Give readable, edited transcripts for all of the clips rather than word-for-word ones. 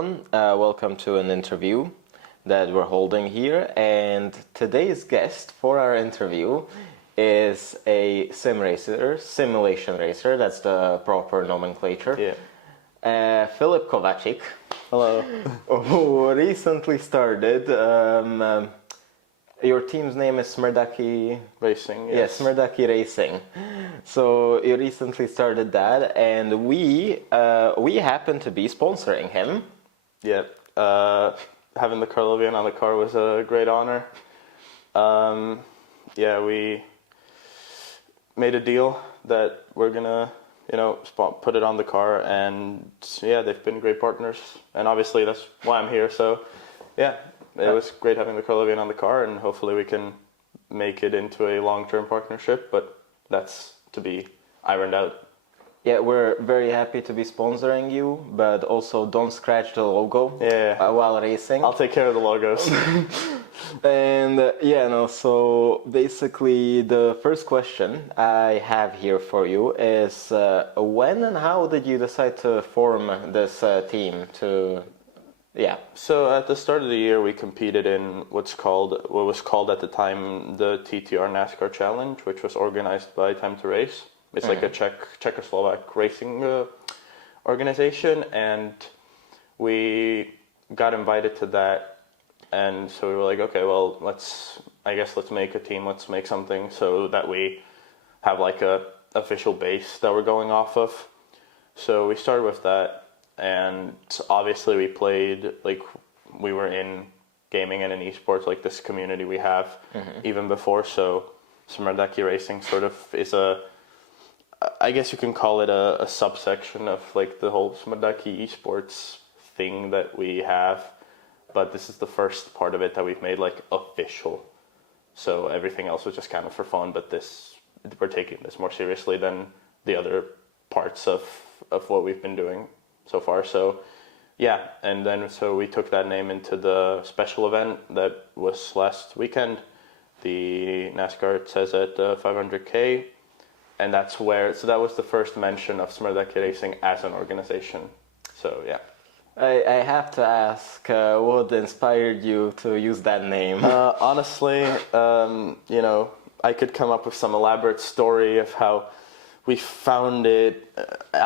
everyone. Welcome to an interview that we're holding here. And today's guest for our interview is a simulation racer. That's the proper nomenclature. Yeah. Filip Kováčik. Hello. Who recently started. Your team's name is SMRDAKY Racing. Yes, SMRDAKY Racing. So you recently started that, and we happen to be sponsoring him. Yeah. Having the Karlovian on the car was a great honor. We made a deal that we're gonna, put it on the car, and they've been great partners, and obviously that's why I'm here. So, yeah. It was great having the Karlovian on the car, and hopefully we can make it into a long-term partnership, but that's to be ironed out. Yeah, we're very happy to be sponsoring you, but also don't scratch the logo while racing. I'll take care of the logos. And so basically the first question I have here for you is when and how did you decide to form this team to... Yeah. So at the start of the year, we competed in what was called at the time the TTR NASCAR Challenge, which was organized by Time to Race. It's like a Czechoslovak racing organization, and we got invited to that. And so we were like, okay, well, let's make a team. Let's make something so that we have like a official base that we're going off of. So we started with that. And obviously we played, we were in gaming and in esports, like this community we have even before. So SMRDAKY Racing sort of is I guess you can call it a subsection of like the whole SMRDAKY esports thing that we have. But this is the first part of it that we've made like official. So everything else was just kind of for fun, but we're taking this more seriously than the other parts of what we've been doing so far. So and then we took that name into the special event that was last weekend, the NASCAR says at 500K, and that was the first mention of SMRDAKY Racing as an organization. So I have to ask, what inspired you to use that name? Honestly, I could come up with some elaborate story of how we found it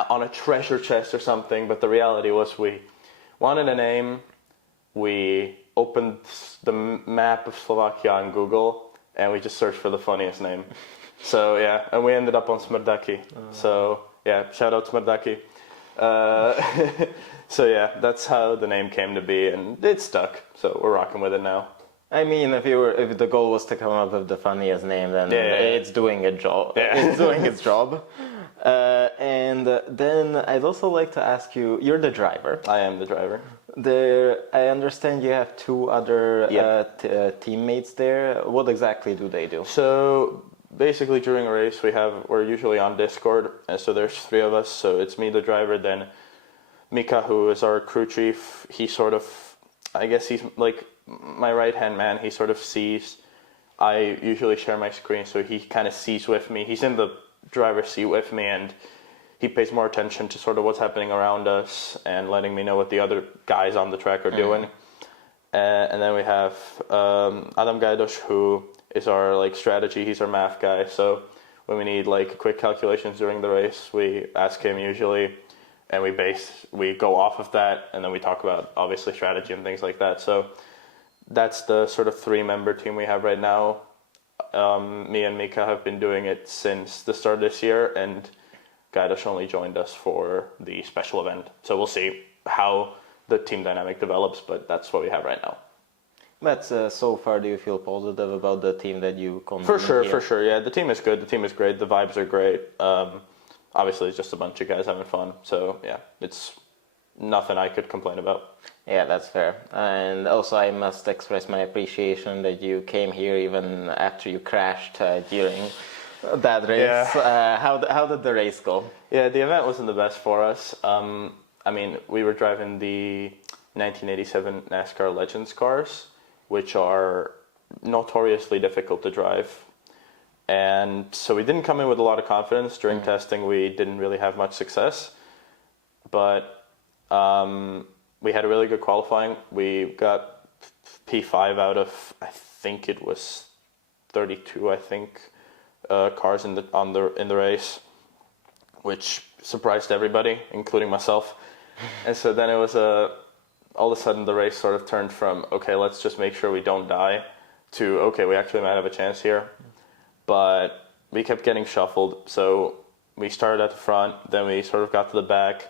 on a treasure chest or something, but the reality was we wanted a name. We opened the map of Slovakia on Google, and we just searched for the funniest name. So and we ended up on SMRDAKY. So shout out SMRDAKY. That's how the name came to be, and it stuck. So we're rocking with it now. I mean, if the goal was to come up with the funniest name, then it's doing a job. It's doing its job. And then I'd also like to ask you, you're the driver. I am the driver. I understand you have two other teammates there. What exactly do they do? So basically during a race, we're usually on Discord, and so there's three of us. So it's me, the driver, then Mika, who is our crew chief. He sort of, I guess he's like my right-hand man. He sort of sees, I usually share my screen, so he kind of sees with me. He's in the driver's seat with me, and he pays more attention to sort of what's happening around us and letting me know what the other guys on the track are doing. And then we have Adam Gajdos, who is our strategy. He's our math guy. So when we need quick calculations during the race, we ask him usually, and we go off of that, and then we talk about obviously strategy and things like that. So that's the sort of 3-member team we have right now. Me and Mika have been doing it since the start of this year, and Gajdos only joined us for the special event. So we'll see how the team dynamic develops, but that's what we have right now. But so far, do you feel positive about the team that you come For sure. Yeah, the team is good. The team is great. The vibes are great. Obviously, it's just a bunch of guys having fun. So it's nothing I could complain about. Yeah, that's fair. And also I must express my appreciation that you came here even after you crashed during that race. How did the race go? Yeah, the event wasn't the best for us. I mean, we were driving the 1987 NASCAR Legends cars, which are notoriously difficult to drive. And so we didn't come in with a lot of confidence. During testing, we didn't really have much success. But we had a really good qualifying. We got P5 out of, I think it was 32, I think, cars in the race, which surprised everybody, including myself. And so then it was all of a sudden the race sort of turned from, okay, let's just make sure we don't die, to, okay, we actually might have a chance here. But we kept getting shuffled. So we started at the front, then we sort of got to the back,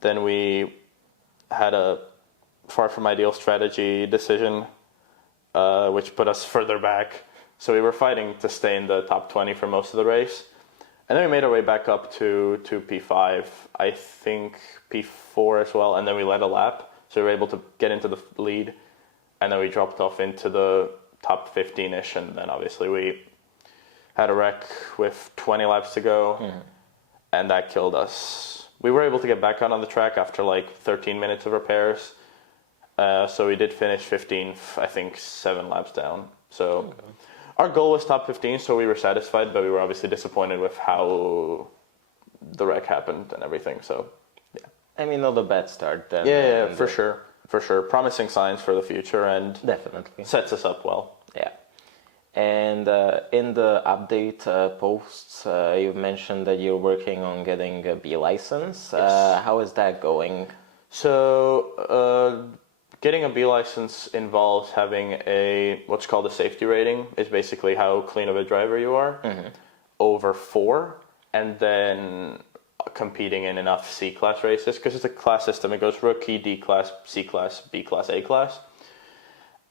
then we had a far from ideal strategy decision, which put us further back. So we were fighting to stay in the top 20 for most of the race. And then we made our way back up to P5, I think P4 as well, and then we led a lap. So we were able to get into the lead, and then we dropped off into the top 15-ish, and then obviously we had a wreck with 20 laps to go, and that killed us. We were able to get back on the track after like 13 minutes of repairs, so we did finish 15th, I think 7 laps down. So our goal was top 15, so we were satisfied, but we were obviously disappointed with how the wreck happened and everything. So, yeah. I mean, not a bad start then. Yeah, for sure. Promising signs for the future, and definitely sets us up well. Yeah. And in the update posts, you've mentioned that you're working on getting a B license. Yes. How is that going? So, getting a B license involves having what's called a safety rating. It's basically how clean of a driver you are, over 4, and then competing in enough C-class races, because it's a class system. It goes rookie, D-class, C-class, B-class, A-class.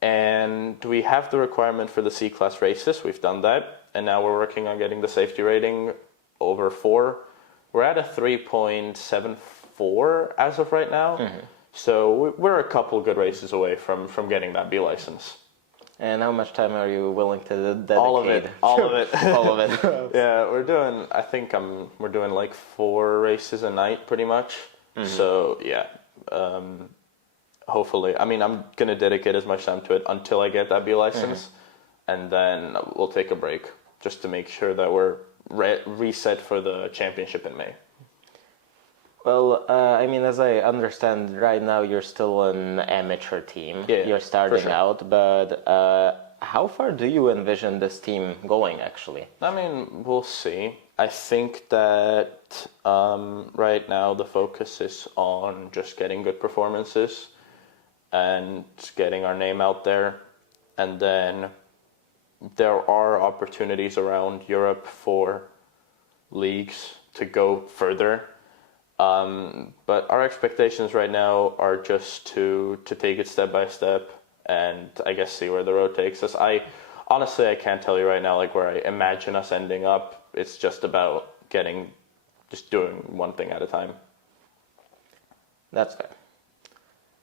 And we have the requirement for the C-class races. We've done that, and now we're working on getting the safety rating over 4. We're at a 3.74 as of right now. So we're a couple good races away from getting that B license. And how much time are you willing to dedicate? All of it. All of it. Yeah, we're doing like 4 races a night pretty much. So yeah, hopefully, I mean, I'm gonna dedicate as much time to it until I get that B license, and then we'll take a break just to make sure that we're reset for the championship in May. Well, I mean, as I understand, right now you're still an amateur team. Yeah, you're starting for sure. out, but how far do you envision this team going, actually? I mean, we'll see. I think that right now the focus is on just getting good performances and getting our name out there. And then there are opportunities around Europe for leagues to go further. But our expectations right now are just to take it step by step and I guess see where the road takes us. I can't tell you right now like where I imagine us ending up. It's just about just doing one thing at a time. That's fair.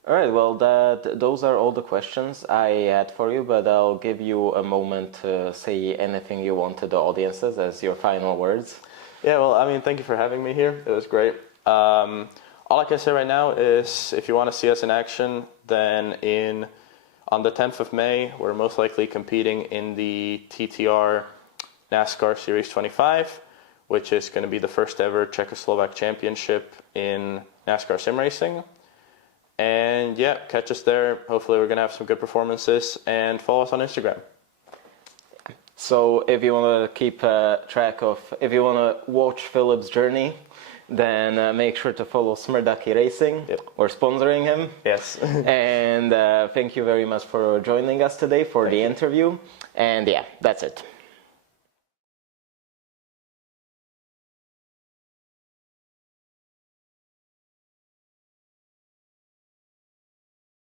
All right, well, those are all the questions I had for you, but I'll give you a moment to say anything you want to the audiences as your final words. Yeah, well, I mean, thank you for having me here. It was great. All I can say right now is if you want to see us in action, then on the 10th of May, we're most likely competing in the TTR NASCAR Series 25, which is going to be the first ever Czechoslovak championship in NASCAR sim racing. And yeah, catch us there. Hopefully we're going to have some good performances, and follow us on Instagram. So if you want to keep track of, if you want to watch Filip's journey, then make sure to follow SMRDAKY Racing. Yep. We're sponsoring him. Yes. And thank you very much for joining us today for the interview. And yeah, that's it.